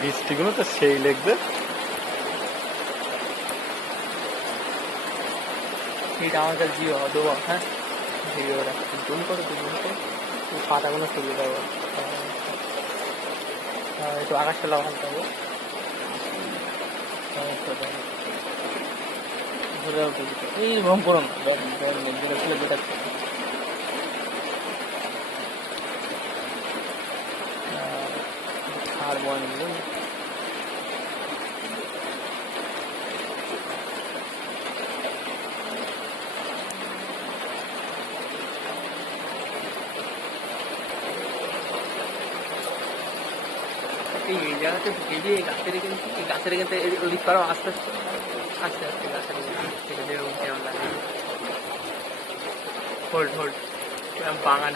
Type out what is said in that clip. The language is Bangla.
বৃষ্টিগুলো তো সেই লাগবে। এটা আমার কাছে জিও দেবো, হ্যাঁ ভিডিওটা জুম করে পাতাগুলো তুলে দেবো। একটু আকাশটা লাগাতে হবে, এই রকম করুন যেটা আর বয় নিলে এই জায়গাতে ভেজে গাছের এখান থেকে ওদিক করো আস্তে আস্তে আস্তে আস্তে গাছের এরকম কেমন লাগে। হোল্ড বাগান